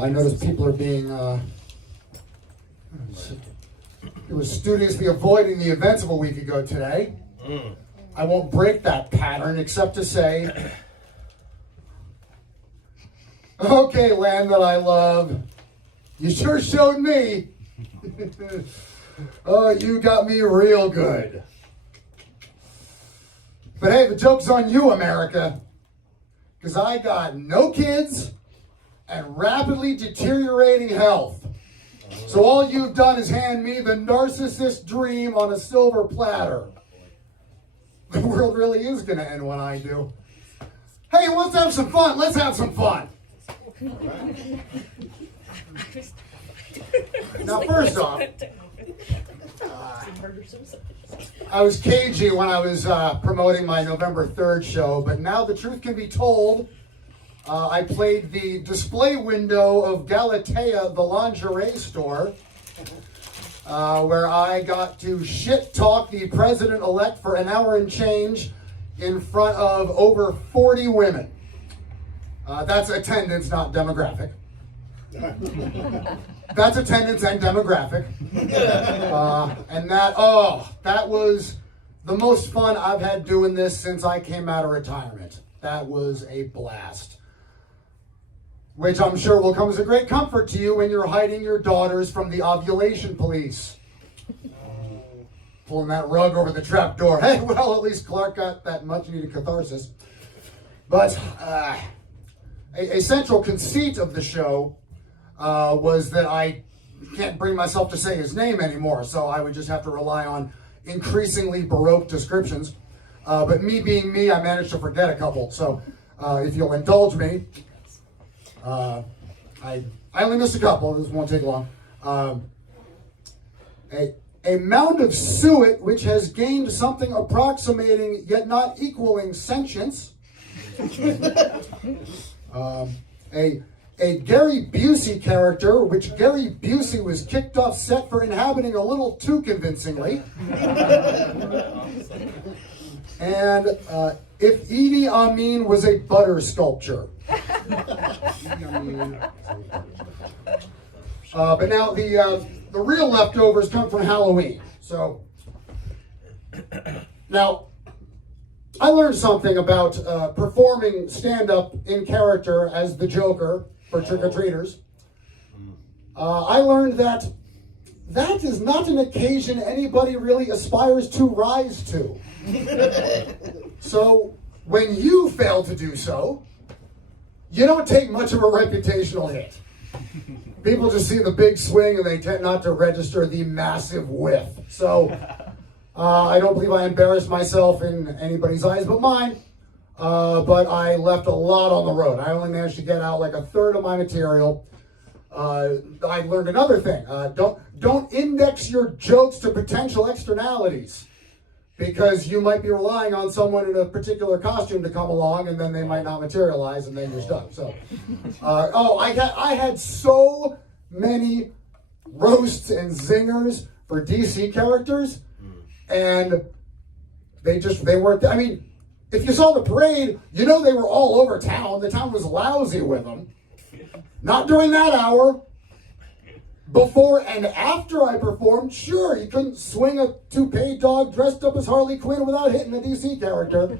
I noticed people are being it was studiously avoiding the events of a week ago today. I won't break that pattern except to say, okay, land that I love, you sure showed me. Oh, you got me real good. But hey, the joke's on you, America, because I got no kids and rapidly deteriorating health. So all you've done is hand me the narcissist dream on a silver platter. The world really is going to end when I do. Hey, let's have some fun. Let's have some fun. Now, first off, I was cagey when I was promoting my November 3rd show, but now the truth can be told. I played the display window of Galatea, the lingerie store, where I got to shit talk the president-elect for an hour and change in front of over 40 women. That's attendance, not demographic. That's attendance and demographic. And that was the most fun I've had doing this since I came out of retirement. That was a blast. Which I'm sure will come as a great comfort to you when you're hiding your daughters from the ovulation police. Pulling that rug over the trap door. Hey, well, at least Clark got that much needed catharsis. But a central conceit of the show was that I can't bring myself to say his name anymore, so I would just have to rely on increasingly Baroque descriptions. But me being me, I managed to forget a couple. So if you'll indulge me, I only missed a couple. This won't take long. A mound of suet which has gained something approximating yet not equaling sentience. A Gary Busey character which Gary Busey was kicked off set for inhabiting a little too convincingly. And if Idi Amin was a butter sculpture. But now the real leftovers come from Halloween. So now I learned something about performing stand-up in character as the Joker for trick-or-treaters. I learned that is not an occasion anybody really aspires to rise to. So when you fail to do so, you don't take much of a reputational hit. People just see the big swing and they tend not to register the massive whiff. So I don't believe I embarrassed myself in anybody's eyes but mine. But I left a lot on the road. I only managed to get out like a third of my material. I learned another thing. Don't index your jokes to potential externalities, because you might be relying on someone in a particular costume to come along, and then they might not materialize, and then you're stuck. So, I had so many roasts and zingers for DC characters, and they weren't. I mean, if you saw the parade, you know they were all over town. The town was lousy with them. Not during that hour. Before and after I performed, sure, you couldn't swing a toupee dog dressed up as Harley Quinn without hitting a DC character.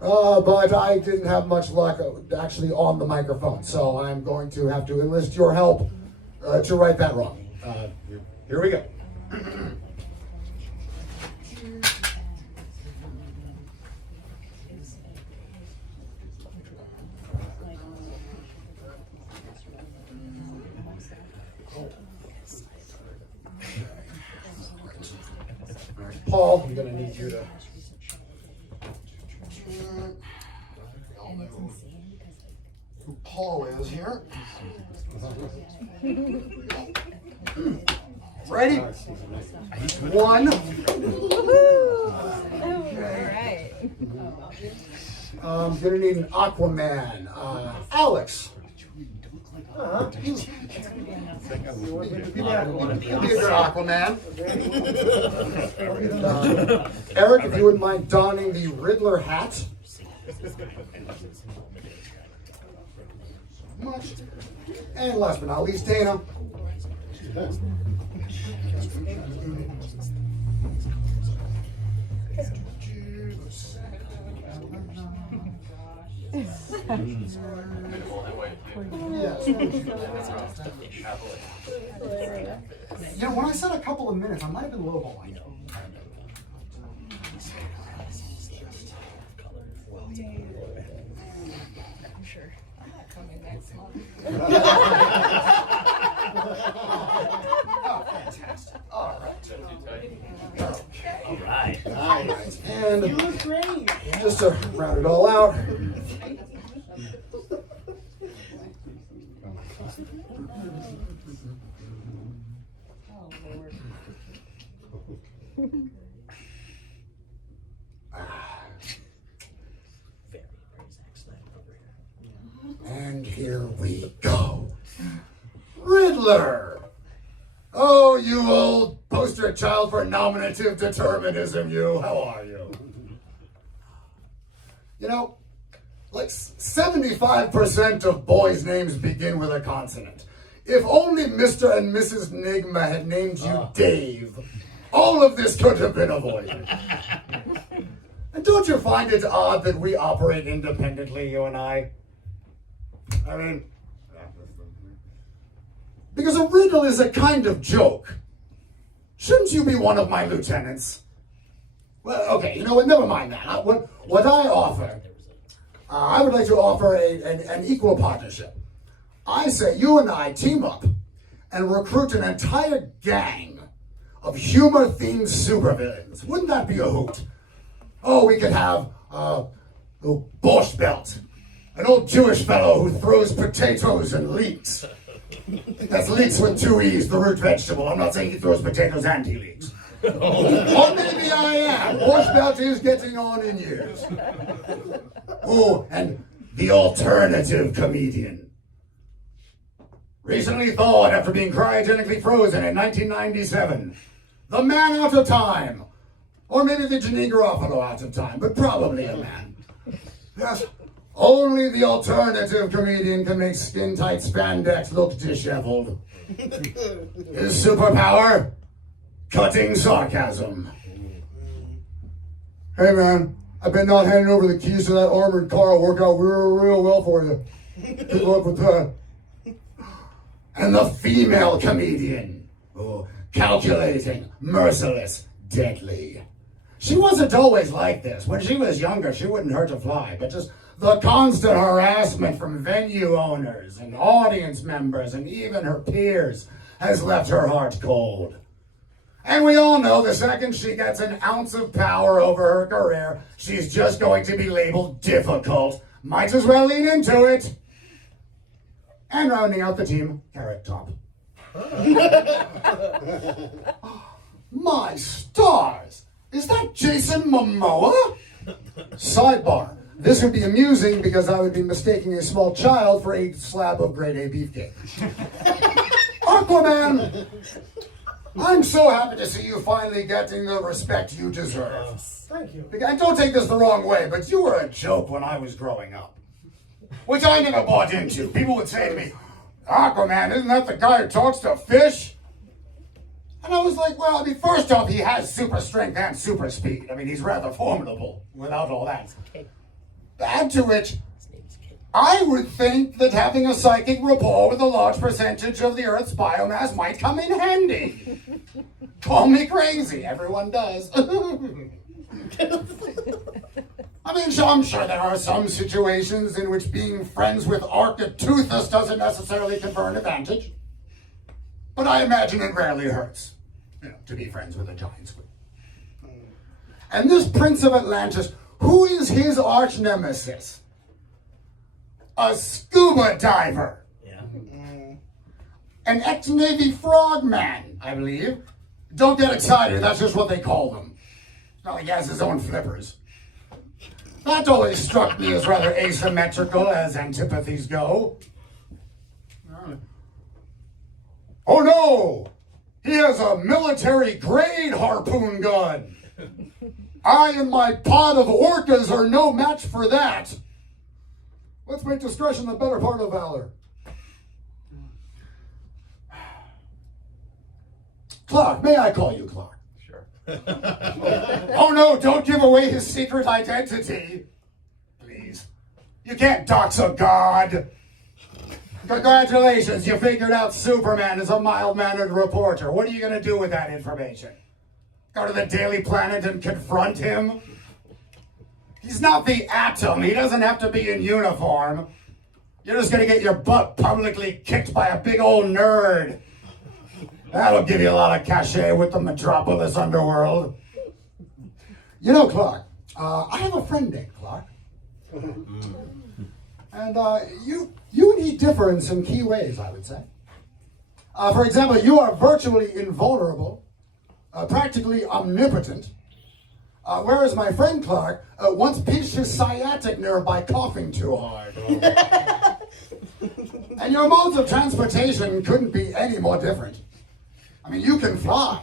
But I didn't have much luck actually on the microphone, so I'm going to have to enlist your help to right that wrong. Here we go. Paul, I'm going to need you to... I'll know who Paul is here. Ready? One. Okay. I'm going to need an Aquaman. Alex. You'll be a good Aquaman. And, Eric, if you wouldn't mind donning the Riddler hat. And last but not least, Dana. You know, when I said a couple of minutes, I might have been lowballing. I'm sure. Coming next month. Oh, fantastic. All right. Nice. And You look great. just to round it all out. Oh, Lord. And here we go. Riddler! Oh, you old poster child for nominative determinism, you. How are you? You know, like 75% of boys' names begin with a consonant. If only Mr. and Mrs. Nigma had named you Dave, all of this could have been avoided. And don't you find it odd that we operate independently, you and I? I mean, because a riddle is a kind of joke. Shouldn't you be one of my lieutenants? Well, okay, you know what, never mind that. What I offer, I would like to offer an equal partnership. I say you and I team up and recruit an entire gang of humor-themed supervillains. Wouldn't that be a hoot? Oh, we could have Borscht Belt, an old Jewish fellow who throws potatoes and leeks. That's leeks with two E's, the root vegetable. I'm not saying he throws potatoes and he leaks. Or maybe I am. Borscht Belt is getting on in years. Oh, and the alternative comedian. Recently thawed after being cryogenically frozen in 1997. The man out of time. Or maybe the Janine Garofalo out of time, but probably a man. Yes. Only the alternative comedian can make skin-tight spandex look disheveled. His superpower? Cutting sarcasm. Hey man, I bet not handing over the keys to that armored car will work out real well for you. Good luck with that. And the female comedian. Oh, calculating, merciless, deadly. She wasn't always like this. When she was younger, she wouldn't hurt a fly, but just the constant harassment from venue owners and audience members and even her peers has left her heart cold. And we all know the second she gets an ounce of power over her career, she's just going to be labeled difficult. Might as well lean into it. And rounding out the team, Carrot Top. My stars! Is that Jason Momoa? Sidebar. This would be amusing because I would be mistaking a small child for a slab of grade A beefcake. Aquaman! I'm so happy to see you finally getting the respect you deserve. Thank you. And don't take this the wrong way, but you were a joke when I was growing up. Which I never bought into. People would say to me, Aquaman, isn't that the guy who talks to fish? And I was like, well, I mean, first off, he has super strength and super speed. I mean, he's rather formidable without all that. Add to which, I would think that having a psychic rapport with a large percentage of the Earth's biomass might come in handy. Call me crazy, everyone does. I mean, I'm sure there are some situations in which being friends with Architeuthis doesn't necessarily confer an advantage. But I imagine it rarely hurts, to be friends with a giant squid. And this Prince of Atlantis, who is his arch nemesis? A scuba diver. Yeah. An ex-Navy frogman, I believe. Don't get excited, that's just what they call them. It's not like he has his own flippers. That always struck me as rather asymmetrical as antipathies go. Oh no! He has a military-grade harpoon gun! I and my pod of orcas are no match for that! Let's make discretion the better part of valor. Clark, may I call you Clark? Sure. Oh no, don't give away his secret identity. Please. You can't dox a god. Congratulations, you figured out Superman is a mild-mannered reporter. What are you going to do with that information? Go to the Daily Planet and confront him? He's not the Atom. He doesn't have to be in uniform. You're just going to get your butt publicly kicked by a big old nerd. That'll give you a lot of cachet with the metropolis underworld. You know, Clark, I have a friend named Clark. And you and he differ in some key ways, I would say. For example, you are virtually invulnerable, practically omnipotent, whereas my friend Clark once pinched his sciatic nerve by coughing too hard. And your modes of transportation couldn't be any more different. I mean, you can fly,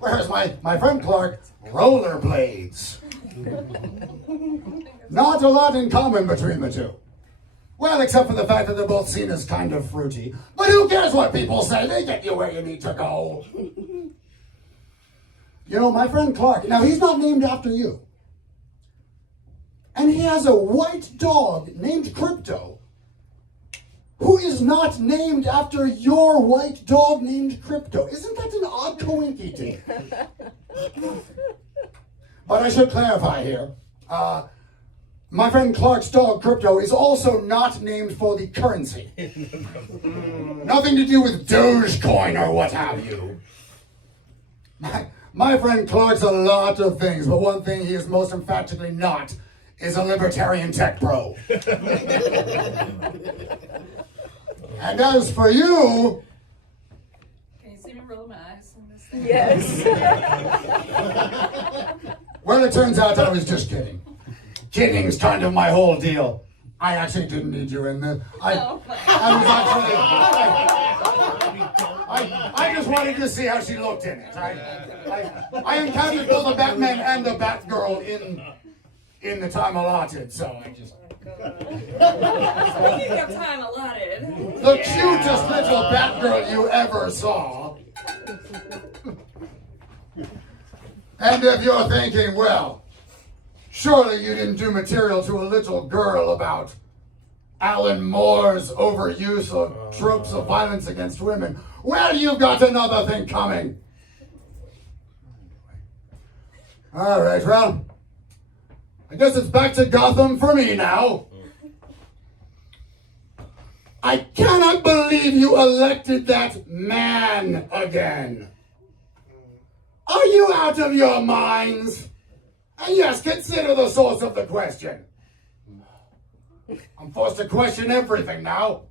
whereas my friend Clark rollerblades. Not a lot in common between the two. Well, except for the fact that they're both seen as kind of fruity. But who cares what people say? They get you where you need to go. You know, my friend Clark, now he's not named after you. And he has a white dog named Crypto, who is not named after your white dog named Crypto. Isn't that an odd coincidence? But I should clarify here. My friend Clark's dog, Crypto, is also not named for the currency. Nothing to do with Dogecoin or what have you. My friend Clark's a lot of things, but one thing he is most emphatically not is a libertarian tech bro. And as for you... Can you see me roll my eyes on this thing? Yes. Well, it turns out I was just kidding. Kidding's kind of my whole deal. I actually didn't need you in this. I just wanted to see how she looked in it. I encountered both the Batman and the Batgirl in the time allotted, so I just... Speaking of time allotted. The cutest little Batgirl you ever saw. And if you're thinking, well, surely you didn't do material to a little girl about Alan Moore's overuse of tropes of violence against women. Well, you've got another thing coming. All right, well, I guess it's back to Gotham for me now. I cannot believe you elected that man again. Are you out of your minds? And yes, consider the source of the question. I'm forced to question everything now.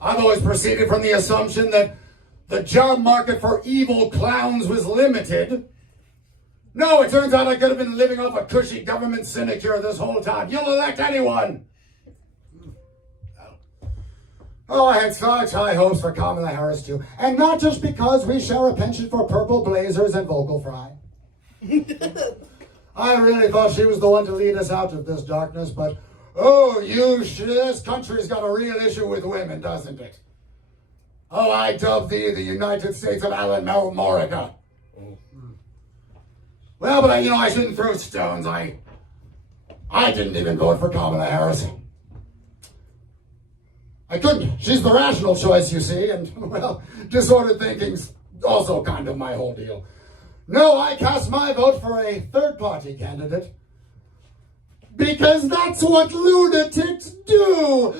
I've always proceeded from the assumption that the job market for evil clowns was limited. No, it turns out I could have been living off a cushy government sinecure this whole time. You'll elect anyone. Oh, I had such high hopes for Kamala Harris too. And not just because we share a penchant for purple blazers and vocal fry. I really thought she was the one to lead us out of this darkness, but oh, this country's got a real issue with women, doesn't it? Oh, I dub thee the United States of Alan Morica. Well, but I shouldn't throw stones. I didn't even vote for Kamala Harris. I couldn't. She's the rational choice, you see, and, well, disordered thinking's also kind of my whole deal. No, I cast my vote for a third-party candidate. Because that's what lunatics do!